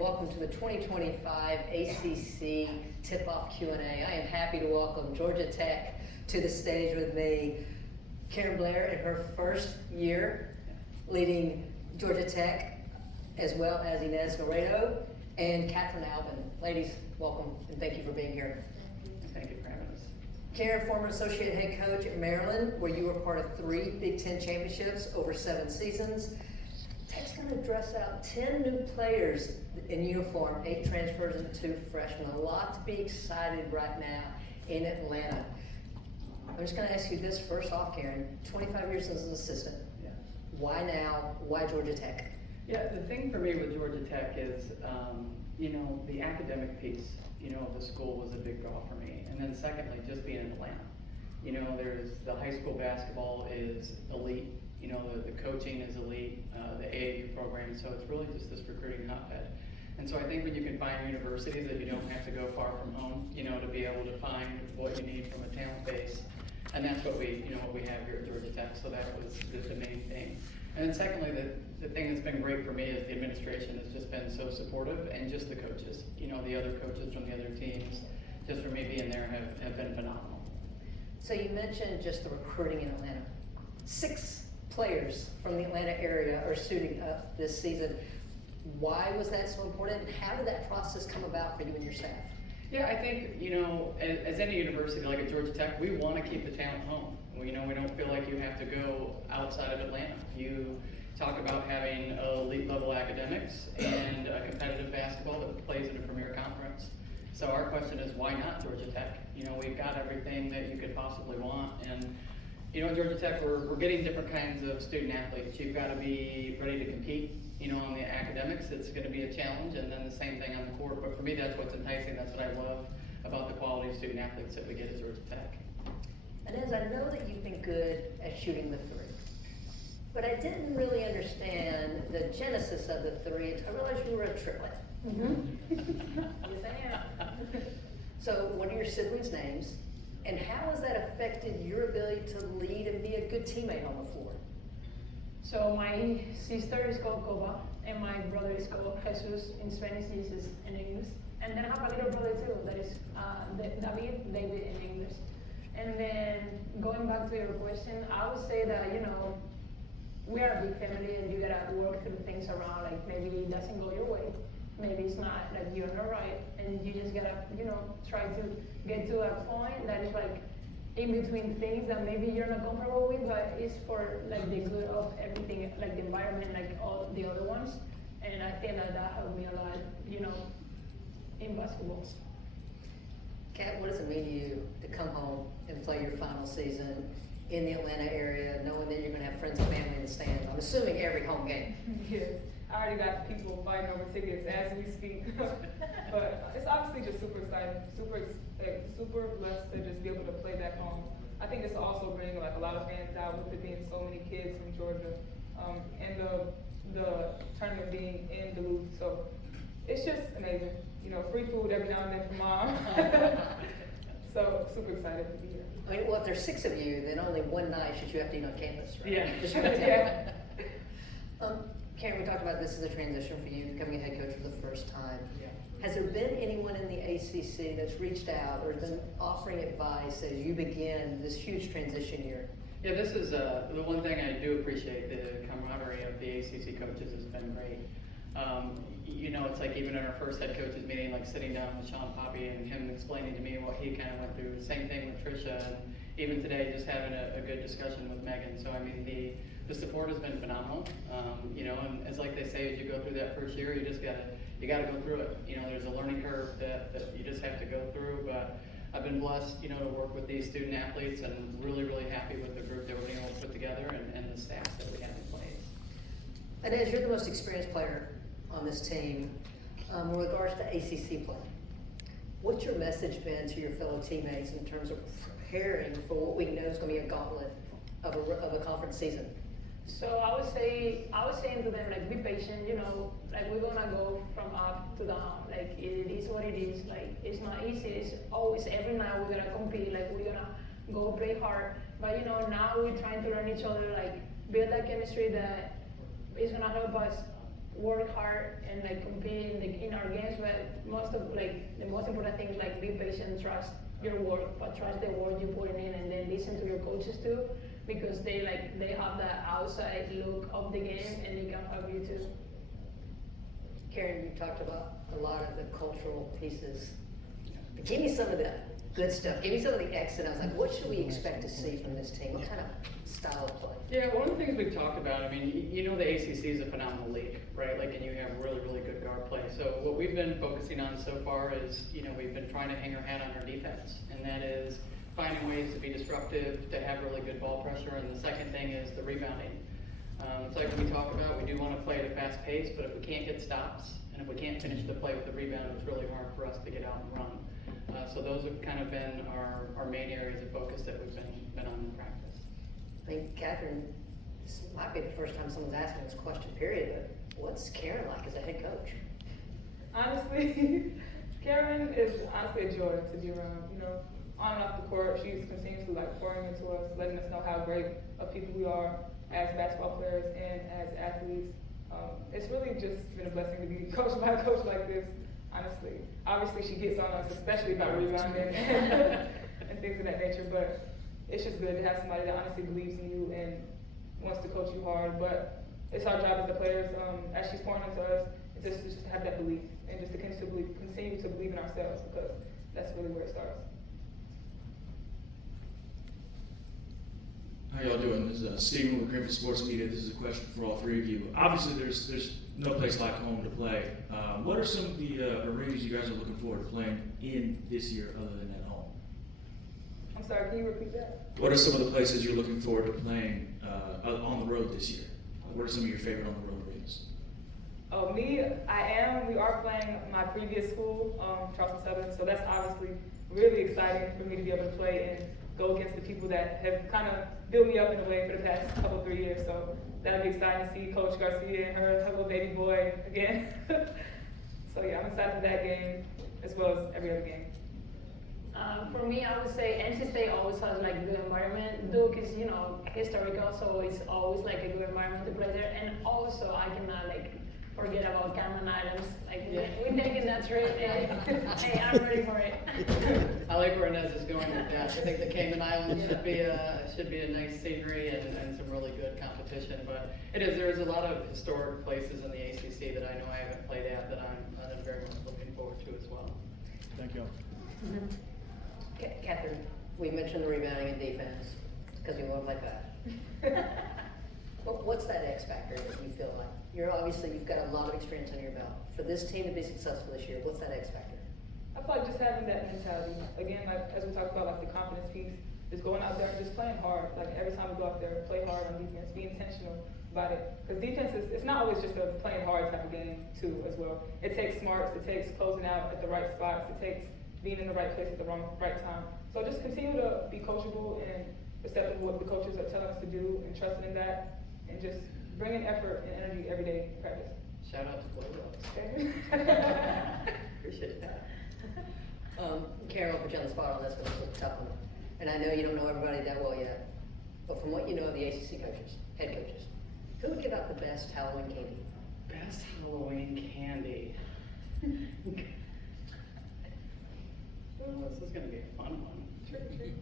welcome to the 2025 ACC Tip-Off Q&A. I am happy to welcome Georgia Tech to the stage with me. Karen Blair in her first year leading Georgia Tech, as well as Inez Laredo and Catherine Alvin. Ladies, welcome and thank you for being here. Thank you for having us. Karen, former associate head coach at Maryland, where you were part of 3 Big Ten championships over 7 seasons. Tech's going to dress out 10 new players in uniform, 8 transfers and 2 freshmen. A lot to be excited right now in Atlanta. I'm just going to ask you this first off, Karen. 25 years as an assistant. Yeah. Why now? Why Georgia Tech? Yeah, the thing for me with Georgia Tech is, the academic piece, of the school was a big draw for me. And then secondly, just being in Atlanta. There's the high school basketball is elite. The coaching is elite, the AAU program, so it's really just this recruiting hotbed. And so I think when you can find universities that you don't have to go far from home, to be able to find what you need from a talent base, and that's what we have here at Georgia Tech, so that was the main thing. And then secondly, the thing that's been great for me is the administration has just been so supportive, and just the coaches, the other coaches from the other teams, just for me being there have been phenomenal. So you mentioned just the recruiting in Atlanta. 6 players from the Atlanta area are suiting up this season. Why was that so important? And how did that process come about for you and your staff? Yeah, I think, as any university like at Georgia Tech, we want to keep the talent home. We don't feel like you have to go outside of Atlanta. You talk about having elite level academics and competitive basketball that plays in a premier conference. So our question is, why not Georgia Tech? We've got everything that you could possibly want. And at Georgia Tech, we're getting different kinds of student athletes. You've got to be ready to compete, on the academics. It's going to be a challenge, and then the same thing on the court. But for me, that's what's enticing. That's what I love about the quality of student athletes that we get at Georgia Tech. And as I know that you've been good at shooting the 3, but I didn't really understand the genesis of the 3 until I realized you were a triplet. Mm-hmm. Yes, I am. So what are your siblings' names? And how has that affected your ability to lead and be a good teammate on the floor? So my sister is called Coba, and my brother is called Jesus in Spanish, Jesus in English. And then I have a little brother too, that is David in English. And then going back to your question, I would say that, we are a big family and you gotta work through things around, like maybe it doesn't go your way. Maybe it's not, like you're not right, and you just gotta, try to get to a point that is like in between things that maybe you're not comfortable with, but it's for like the good of everything, like the environment, like all the other ones. And I think that helped me a lot, in basketball. Kat, what does it mean to you to come home and play your final season in the Atlanta area, knowing that you're gonna have friends and family in the stands? I'm assuming every home game. Yes, I already got people fighting over tickets as we speak. But it's obviously just super exciting, super blessed to just be able to play back home. I think it's also bringing like a lot of fans out with it being so many kids from Georgia, and the tournament being in Duluth. So it's just amazing. Free food every now and then from mom. So super excited to be here. I mean, well, if there's 6 of you, then only one night should you have to eat on campus, right? Yeah. Just Yeah. Karen, we talked about this as a transition for you, becoming a head coach for the first time. Yeah. Has there been anyone in the ACC that's reached out or been offering advice as you begin this huge transition year? Yeah, this is the one thing I do appreciate. The camaraderie of the ACC coaches has been great. It's like even in our first head coaches meeting, like sitting down with Sean Poppy and him explaining to me what he kind of went through. Same thing with Tricia, and even today just having a good discussion with Megan. So I mean, the support has been phenomenal. And as like they say, as you go through that first year, you gotta go through it. There's a learning curve that you just have to go through. But I've been blessed, to work with these student athletes, and really, really happy with the group that we're able to put together and the staff that we have in place. And as you're the most experienced player on this team, in regards to ACC play, what's your message been to your fellow teammates in terms of preparing for what we know is going to be a gauntlet of a conference season? So I would say to them, like, be patient, like we're gonna go from up to down, like it is what it is, like it's not easy, it's always, every night we're gonna compete, like we're gonna go play hard, but now we're trying to learn each other, like build that chemistry that is gonna help us work hard and like compete in in our games, but the most important thing is like be patient, trust your work, but trust the work you put in, and then listen to your coaches too, because they have the outside look of the game and they can help you too. Karen, you talked about a lot of the cultural pieces. But give me some of the good stuff. Give me some of the X and O's. Like, what should we expect to see from this team? What kind of style of play? Yeah, one of the things we've talked about, I mean, you know the ACC is a phenomenal league, right? Like, and you have really, really good guard play. So what we've been focusing on so far is, we've been trying to hang our hat on our defense. And that is finding ways to be disruptive, to have really good ball pressure. And the second thing is the rebounding. It's like we talk about, we do want to play at a fast pace, but if we can't get stops, and if we can't finish the play with the rebound, it's really hard for us to get out and run. So those have kind of been our main areas of focus that we've been on in practice. I think, Catherine, this might be the first time someone's asking this question, period, but what's Karen like as a head coach? Honestly, Karen is honestly a joy to be around. On and off the court, she's continuously pouring into us, letting us know how great of people we are as basketball players and as athletes. It's really just been a blessing to be coached by a coach like this, honestly. Obviously, she gets on us, especially about rebounding and things of that nature, but it's just good to have somebody that honestly believes in you and wants to coach you hard. But it's our job as the players, as she's pouring into us, it's just to have that belief and just to continue to believe in ourselves, because that's really where it starts. How y'all doing? This is Stephen with Griffin Sports Media. This is a question for all three of you. Obviously, there's no place like home to play. What are some of the arenas you guys are looking forward to playing in this year other than at home? I'm sorry, can you repeat that? What are some of the places you're looking forward to playing on the road this year? What are some of your favorite on the road arenas? Oh, me, we are playing my previous school, Charleston Southern, so that's obviously really exciting for me to be able to play and go against the people that have kind of built me up in a way for the past couple, 3 years. So that'll be exciting to see Coach Garcia and her little baby boy again. So yeah, I'm excited for that game as well as every other game. For me, I would say NC State always has a good environment. Duke is, historical, so it's always a good environment to play there. And also, I cannot forget about Cayman Islands. We're taking that trip, and hey, I'm ready for it. I like where Inez is going with that. I think the Cayman Islands should be a nice scenery and some really good competition. But there's a lot of historic places in the ACC that I know I haven't played at that I'm very much looking forward to as well. Thank you. Catherine, we mentioned the rebounding and defense, because we want to play fast. What's that X factor that you feel like? You've got a lot of experience under your belt. For this team to be successful this year, what's that X factor? I feel like just having that mentality. Again, as we talked about, the confidence piece, just going out there and just playing hard. Every time we go out there, play hard on defense, be intentional about it. Because defense it's not always just a playing hard type of game too, as well. It takes smarts, it takes closing out at the right spots, it takes being in the right place at the right time. So just continue to be coachable and receptive to what the coaches are telling us to do, and trusting in that, and just bringing effort and energy every day in practice. Shout out to Glow Okay. Appreciate that. Karen, I'll put you on the spot on this one. It's a tough one. And I know you don't know everybody that well yet, but from what you know of the ACC coaches, head coaches, who would give out the best Halloween candy? Best Halloween candy. Well, this is going to be a fun one. Trick or treat.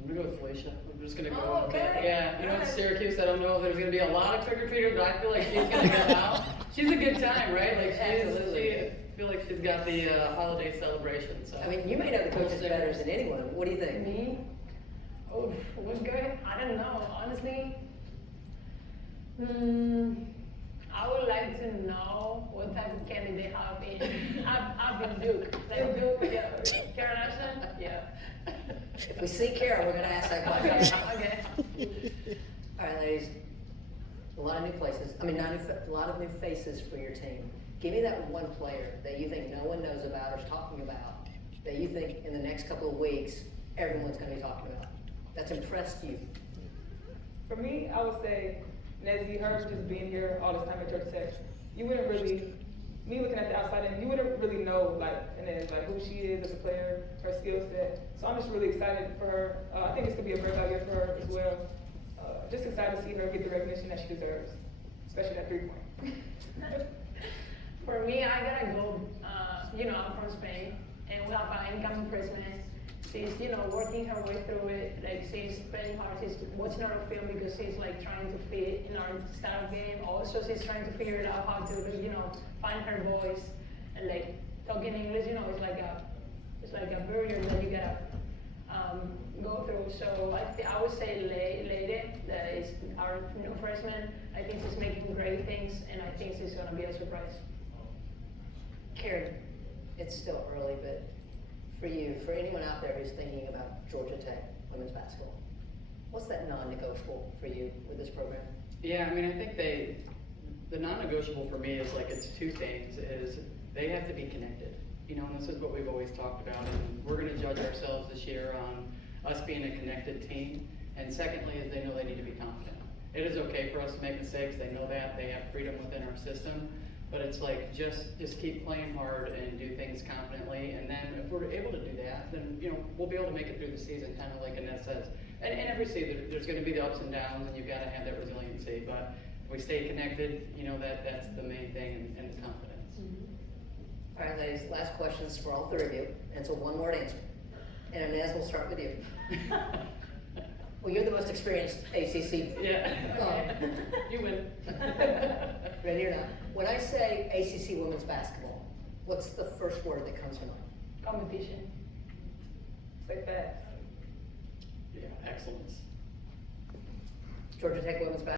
I'm going to go with Felicia. I'm just going to go Oh, with okay. Yeah, it's Syracuse. I don't know if there's going to be a lot of trick-or-treaters, but I feel like she's going to go out. She's a good time, right? Absolutely. I feel like she's got the holiday celebration. So. I mean, you may know the coaches better than anyone. What do you think? Me? Oh, what's good? I don't know, honestly. I would like to know what type of candy they have up in Duke. Duke, yeah. Karen Ashton? Yeah. If we see Karen, we're going to ask that question. Okay. All right, ladies. A lot of new places. A lot of new faces for your team. Give me that one player that you think no one knows about or is talking about, that you think in the next couple of weeks everyone's going to be talking about, that's impressed you. For me, I would say Nezzy, her just being here all this time at Georgia Tech, you wouldn't really, me looking at the outside end, you wouldn't really know Inez, who she is as a player, her skill set. So I'm just really excited for her. I think this could be a breakout year for her as well. Just excited to see her get the recognition that she deserves, especially that 3-point. For me, I gotta go, I'm from Spain, and we have an incoming freshman. She's, working her way through it, like she's spending hard, she's watching our film because she's like trying to fit in our style of game. Also, she's trying to figure it out how to, find her voice, and like talking English, it's like a barrier that you gotta go through. So I would say Lady, that is our new freshman. I think she's making great things, and I think she's gonna be a surprise. Karen, it's still early, but for you, for anyone out there who's thinking about Georgia Tech women's basketball, what's that non-negotiable for you with this program? Yeah, I mean, I think the non-negotiable for me is like, it's two things, is they have to be connected. And this is what we've always talked about, and we're gonna judge ourselves this year on us being a connected team. And secondly, is they know they need to be confident. It is okay for us to make mistakes, they know that, they have freedom within our system. But it's like, just keep playing hard and do things confidently, and then if we're able to do that, then, we'll be able to make it through the season, kind of like Annette says. And every season, there's gonna be the ups and downs, and you've gotta have that resiliency, but if we stay connected, that's the main thing, and the confidence. All right, ladies, last questions for all three of you, and it's a one-word answer. And Inez, we'll start with you. Well, you're the most experienced ACC. Yeah. You win. Ready or not? When I say ACC women's basketball, what's the first word that comes to mind? Competition. Say that. Yeah, excellence. Georgia Tech women's basketball.